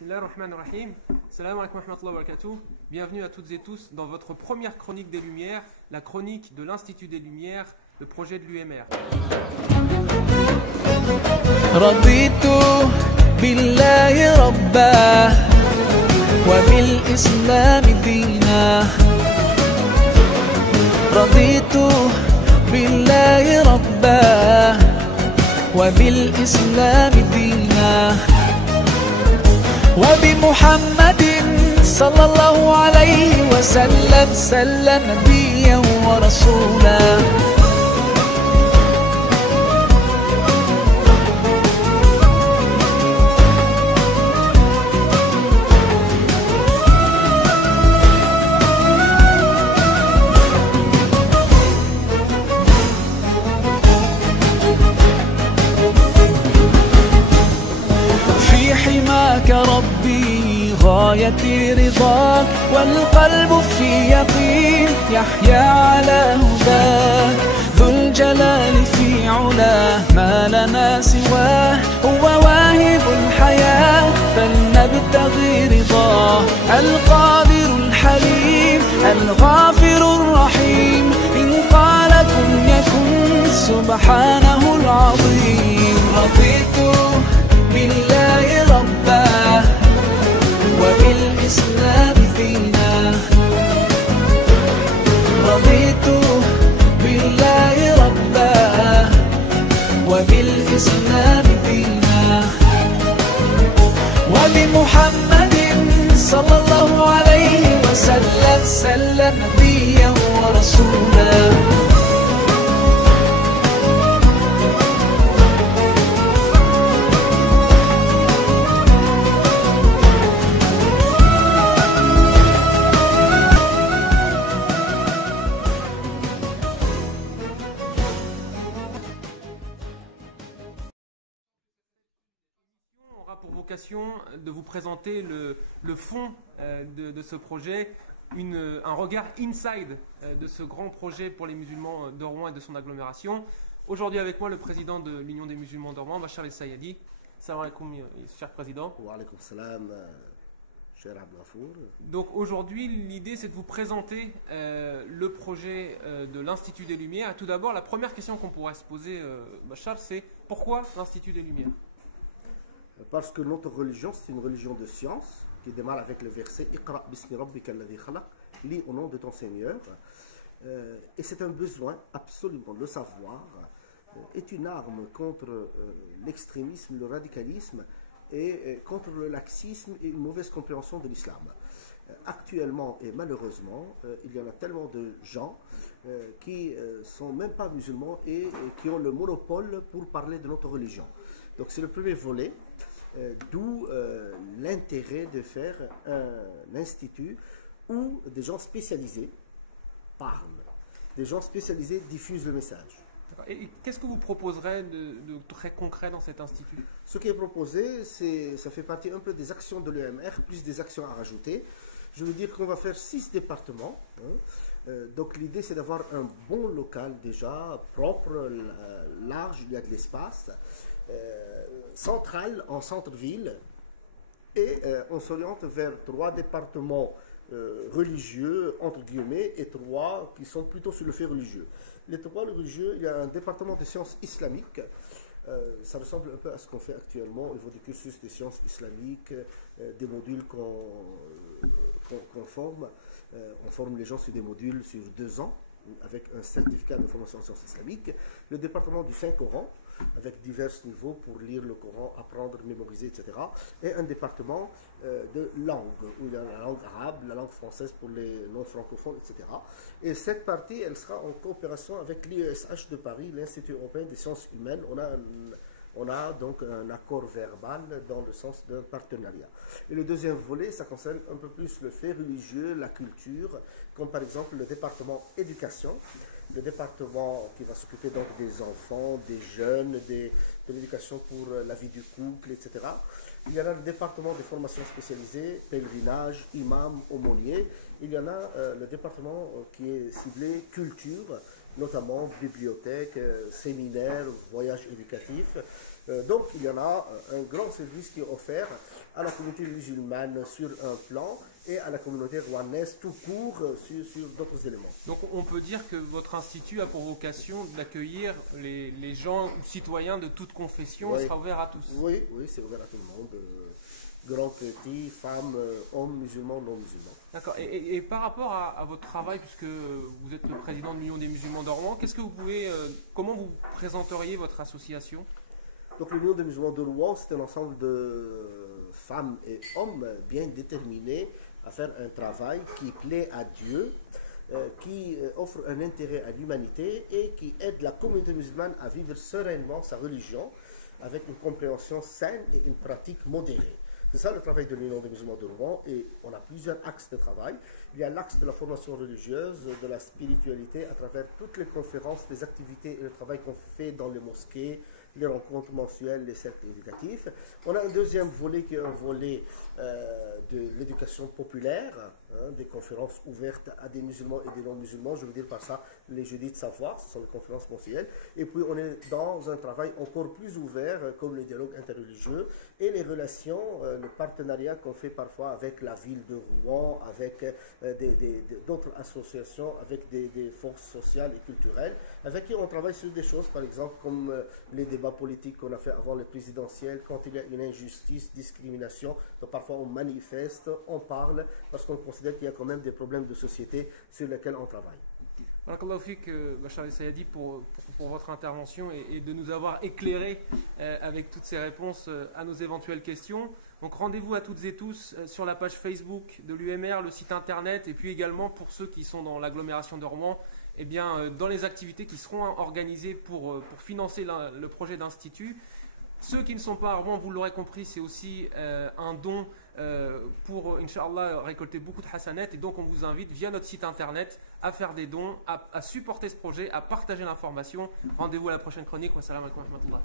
Bismillahirrahmanirrahim. Salam alaikum wa rahmatullahi wa barakatuh. Bienvenue à toutes et tous dans votre première chronique des Lumières, la chronique de l'Institut des Lumières, le projet de l'UMR. رضيت بالله ربا وبالإسلام دينا رضيت بالله ربا وبالإسلام دينا وبمحمد صلى الله عليه وسلم سلم نبيا ورسولا حماك ربي غايتي رضاك والقلب في يقين يحيا على هداك ذو الجلال في علاه ما لنا سواه هو واهب الحياة فلنبتغي رضاه القادر الحليم الغافر الرحيم إن قال كن يكن سبحانه العظيم رضيت بالله ربا وبالإسلام دينا رضيت بالله ربا وبالإسلام دينا وبمحمد صلى الله عليه وسلم سلم نبيا ورسولا Pour vocation de vous présenter le fond de ce projet, un regard inside de ce grand projet pour les musulmans de Rouen et de son agglomération. Aujourd'hui avec moi le président de l'Union des musulmans de Rouen, Bachar El-Sayadi. Salam alaikum, cher président. Wa alaikum salam, cher Abdelafour. Donc aujourd'hui l'idée c'est de vous présenter le projet de l'Institut des Lumières. Tout d'abord la première question qu'on pourrait se poser, Bachar, c'est pourquoi l'Institut des Lumières? Parce que notre religion, c'est une religion de science qui démarre avec le verset Iqra bismi rabbika alladhi khalaq, lis au nom de ton Seigneur. Et c'est un besoin absolument. Le savoir est une arme contre l'extrémisme, le radicalisme et contre le laxisme et une mauvaise compréhension de l'islam. Actuellement et malheureusement, il y en a tellement de gens qui ne sont même pas musulmans et qui ont le monopole pour parler de notre religion. Donc c'est le premier volet, d'où l'intérêt de faire un institut où des gens spécialisés parlent, des gens spécialisés diffusent le message. Et qu'est-ce que vous proposerez de très concret dans cet institut? Ce qui est proposé, ça fait partie un peu des actions de l'UMR, plus des actions à rajouter. Je veux dire qu'on va faire 6 départements. Donc l'idée c'est d'avoir un bon local déjà, propre, large, il y a de l'espace. Centrale en centre-ville et on s'oriente vers 3 départements religieux entre guillemets et 3 qui sont plutôt sur le fait religieux. Les 3 religieux, il y a un département de sciences islamiques, ça ressemble un peu à ce qu'on fait actuellement au niveau du cursus des sciences islamiques, des modules qu'on forme. On forme les gens sur des modules sur 2 ans avec un certificat de formation en sciences islamiques. Le département du Saint-Coran avec divers niveaux pour lire le Coran, apprendre, mémoriser, etc. Et un département de langue, où il y a la langue arabe, la langue française pour les non-francophones, etc. Et cette partie, elle sera en coopération avec l'IESH de Paris, l'Institut européen des sciences humaines. On a donc un accord verbal dans le sens d'un partenariat. Et le deuxième volet, ça concerne un peu plus le fait religieux, la culture, comme par exemple le département éducation, le département qui va s'occuper donc des enfants, des jeunes, de l'éducation pour la vie du couple, etc. Il y en a le département de formation spécialisée, pèlerinage, imam, aumônier. Il y en a le département qui est ciblé culture, notamment bibliothèque, séminaire, voyage éducatif. Donc il y en a un grand service qui est offert à la communauté musulmane sur un plan et à la communauté rwandaise tout court sur d'autres éléments. Donc on peut dire que votre institut a pour vocation d'accueillir les gens ou citoyens de toute confession, Oui. il sera ouvert à tous. Oui, oui, c'est ouvert à tout le monde, grands, petits, femmes, hommes, musulmans, non musulmans. D'accord. Et par rapport à votre travail, puisque vous êtes le président de l'Union des musulmans de Rouen, qu'est-ce que vous pouvez, comment vous présenteriez votre association? Donc l'Union des musulmans de Rouen, c'est un ensemble de femmes et hommes bien déterminés à faire un travail qui plaît à Dieu, qui offre un intérêt à l'humanité et qui aide la communauté musulmane à vivre sereinement sa religion avec une compréhension saine et une pratique modérée. C'est ça le travail de l'Union des musulmans de Rouen et on a plusieurs axes de travail. Il y a l'axe de la formation religieuse, de la spiritualité à travers toutes les conférences, les activités et le travail qu'on fait dans les mosquées, les rencontres mensuelles, les cercles éducatifs. On a un deuxième volet qui est un volet de l'éducation populaire, des conférences ouvertes à des musulmans et des non-musulmans. Je veux dire par ça les jeudis de savoir, ce sont les conférences mensuelles. Et puis on est dans un travail encore plus ouvert comme le dialogue interreligieux et les relations, le partenariat qu'on fait parfois avec la ville de Rouen, avec d'autres associations, avec des forces sociales et culturelles, avec qui on travaille sur des choses, par exemple comme les débats politiques qu'on a fait avant les présidentielles, quand il y a une injustice, discrimination, donc parfois on manifeste, on parle, parce qu'on considère qu'il y a quand même des problèmes de société sur lesquels on travaille. Barakallahu fik, Bachar El-Sayadi, pour votre intervention et de nous avoir éclairé avec toutes ces réponses à nos éventuelles questions. Donc rendez-vous à toutes et tous sur la page Facebook de l'UMR, le site internet, et puis également pour ceux qui sont dans l'agglomération de Rouen, eh bien, dans les activités qui seront organisées pour financer le projet d'institut. Ceux qui ne sont pas à Rouen, vous l'aurez compris, c'est aussi un don pour, Inch'Allah, récolter beaucoup de hasanat. Et donc, on vous invite via notre site internet à faire des dons, à supporter ce projet, à partager l'information. Rendez-vous à la prochaine chronique. Wassalamu alaikum wa rahmatullah.